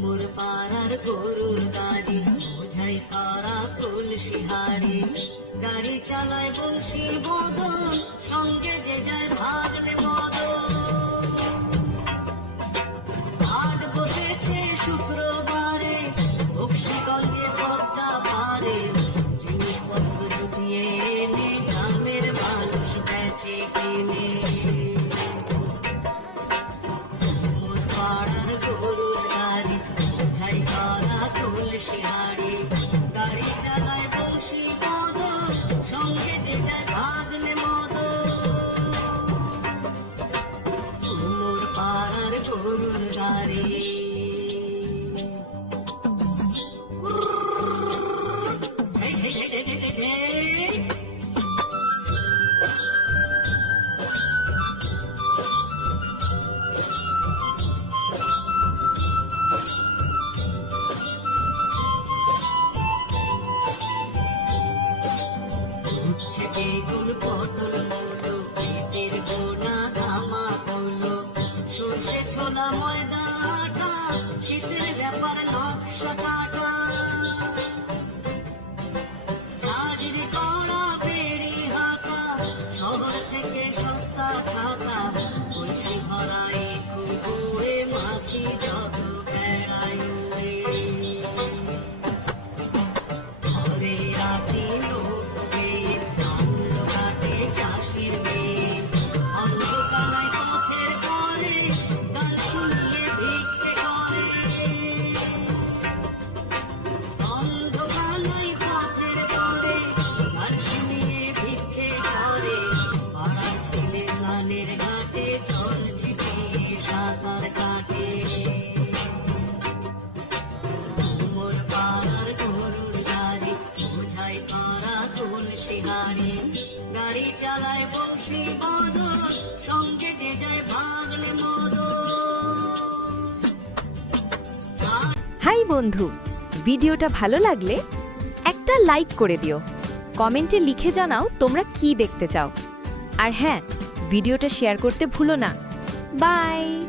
মোর পাড়ার গরুর গাড়ি বোঝাই করা কলসি হাড়ি গাড়ি চালায় বংশী বদন গাড়ি চালায় বংশী পদ সঙ্গে যেতে ভাগ্নে মদ মোর গরুর গাড়ি বেগুন পটল, মূলো পেটের গোনা ধামা হলো সর্ষে ছোলা, ময়দা, আটা, শীতের ব্যাপার নকশা কড়া বেড়ি হাতা, শহর থেকে সস্তা ছাতা। কলসি ভরাই খুবুয়ে মাছি যত হাই বন্ধু, ভিডিওটা ভালো লাগলে একটা লাইক করে দিও। কমেন্টে লিখে জানাও তোমরা কি দেখতে চাও। আর হ্যাঁ ভিডিওটা শেয়ার করতে ভুলো না। বাই